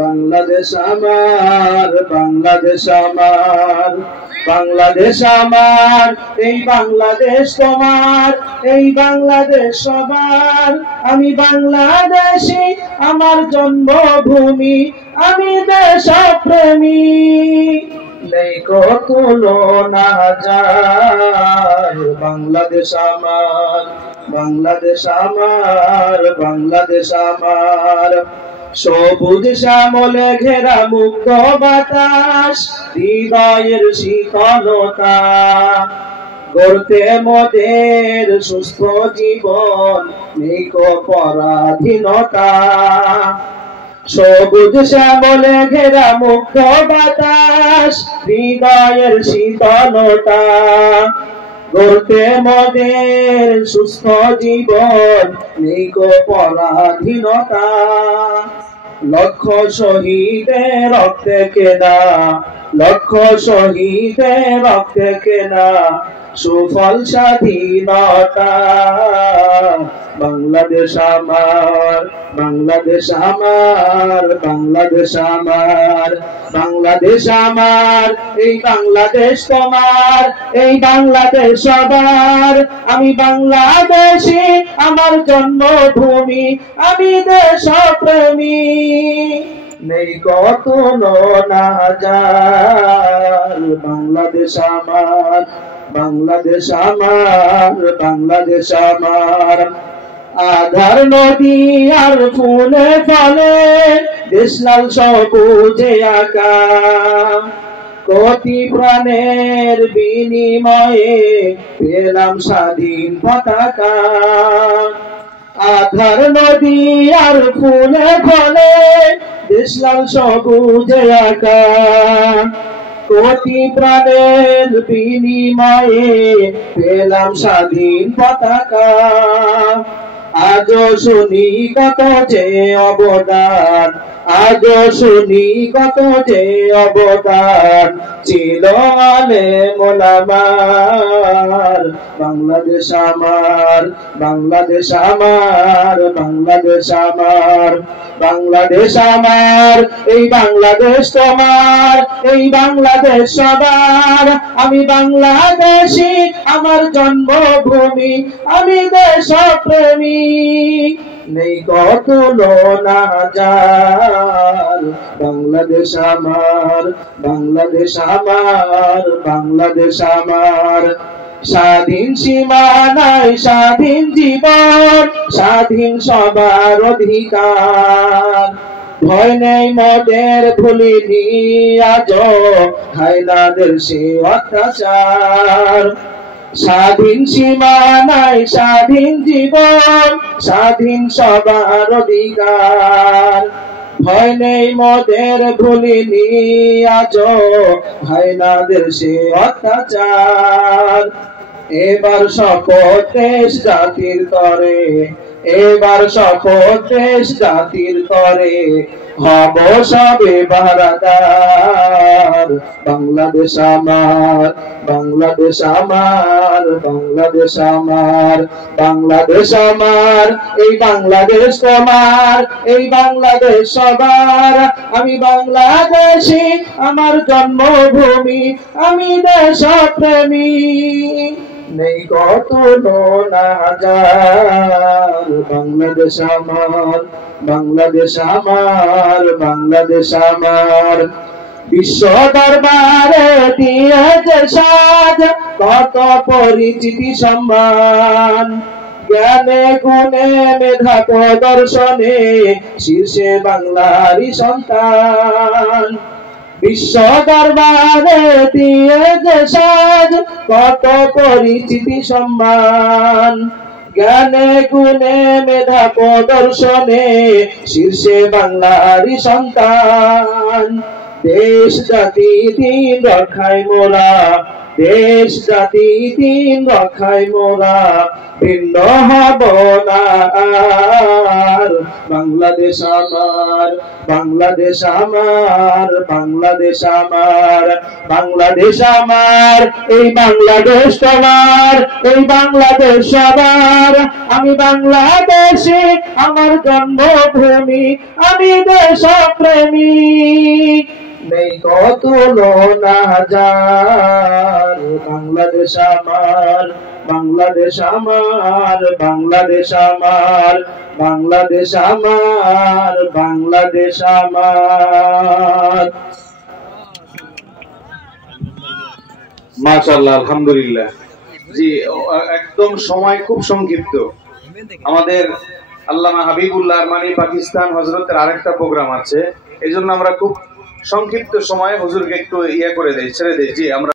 বাংলাদেশ আমার, বাংলাদেশ আমার, বাংলাদেশ আমার, এই বাংলাদেশ তোমার, এই বাংলাদেশ সবার। আমি বাংলাদেশী, আমার জন্মভূমি, আমি দেশপ্রেমী, নেই কো তুলনা যায়। বাংলাদেশ আমার, বাংলাদেশ আমার, বাংলাদেশ আমার, সবুজ শ্যামলে ঘেরা মুক্ত বাতাস, হৃদয়ের শীতলতা, গড়তে মোদের সুস্থ জীবন, নেই কো পরাধীনতা। সবুজ শ্যামলে ঘেরা মুক্ত বাতাস, হৃদয়ের শীতলতা, গড়তে মোদের সুস্থ জীবন, নেই কো পরাধীনতা। লক্ষ শহীদের রক্তে কেনা, লক্ষ শহীদের রক্তে কেনা সুফল স্বাধীনতা। বাংলাদেশ আমার, বাংলাদেশ আমার, বাংলাদেশ আমার, বাংলাদেশ আমার, এই বাংলাদেশ তোমার, এই বাংলাদেশ সবার। আমি বাংলাদেশী, আমার জন্মভূমি, আমি দেশপ্রেমী, নেই কো তুলনা যায়। বাংলাদেশ আমার, বাংলাদেশ আমার, বাংলাদেশ আমার, আধার নদী আর ফুলে ফলে, দেশ লাল সবুজে আঁকা, কোটি প্রাণের বিনিময়ে পেলাম স্বাধীন পতাকা। আধার নদী আর ফুলে ফলে, দেশ লাল সবুজে আঁকা, কোটি প্রাণের বিনিময়ে পেলাম স্বাধীন পতাকা। আজও শুনি কত যে অবদান, আজও শুনি কত যে অবদান ছিল আলেম ওলামার। বাংলাদেশ আমার, বাংলাদেশ আমার, বাংলাদেশ আমার, বাংলাদেশ আমার, এই বাংলাদেশ তোমার, এই বাংলাদেশ সবার। আমি বাংলাদেশী, আমার জন্মভূমি, আমি দেশপ্রেমী, নেই কো তুলনা যায়। বাংলাদেশ আমার, বাংলাদেশ আমার, বাংলাদেশ আমার, স্বাধীন সীমানায় স্বাধীন জীবন, স্বাধীন সবার অধিকার। ভয় নেই মোদের, ভুলিনি আজও হায়নাদের সে অত্যাচার। স্বাধীন সীমানায় স্বাধীন জীবন, স্বাধীন সবার অধিকার। ভয় নেই মোদের, ভুলিনি আজও হায়নাদের সে অত্যাচার। এবার শপথ দেশ জাতির তরে, এবার শপথ দেশ জাতির তরে, হব সবে বারাদার। বাংলাদেশ আমার, বাংলাদেশ আমার, বাংলাদেশ আমার, বাংলাদেশ আমার, এই বাংলাদেশ তোমার, এই বাংলাদেশ সবার। আমি বাংলাদেশী, আমার জন্মভূমি, আমি দেশপ্রেমী, নেই কো তুলনা যায়। বাংলাদেশ আমার, বাংলাদেশ আমার, বাংলাদেশ আমার, বিশ্ব দরবারে দিয়েছে সাজ কত পরিচিতি সম্মান। জ্ঞানে গুণে মেধা প্রদর্শনে শীর্ষে বাংলারই সন্তান। বিশ্ব দরবারে দিয়েছে সাজ কত পরিচিতি সম্মান। জ্ঞানে গুণে মেধা প্রদর্শনে শীর্ষে বাংলারই সন্তান। দেশ জাতি দিন রক্ষায় মোরা, দেশ জাতি দিন রক্ষায় মোরা ভিন্ন হব না আর। বাংলাদেশ আমার, বাংলাদেশ আমার, বাংলাদেশ আমার, বাংলাদেশ আমার, এই বাংলাদেশ তোমার, এই বাংলাদেশ সবার। আমি বাংলাদেশে, আমার জন্মভূমি, আমি দেশপ্রেমী, নেই কত তুলনা হাজার। বাংলাদেশ আমার, বাংলাদেশ আমার, বাংলাদেশ আমার, বাংলাদেশ আমার, বাংলাদেশ আমার। মাশাআল্লাহ, আলহামদুলিল্লাহ। জি, একদম সময় খুব সংক্ষিপ্ত। আমাদের আল্লামা হাবিবুল্লাহ আরমানি পাকিস্তান হযরতের আরেকটা প্রোগ্রাম আছে, এই জন্য আমরা খুব সংক্ষিপ্ত সময়ে হুজুরকে একটু করে দেই, ছেড়ে দেই। জি, আমরা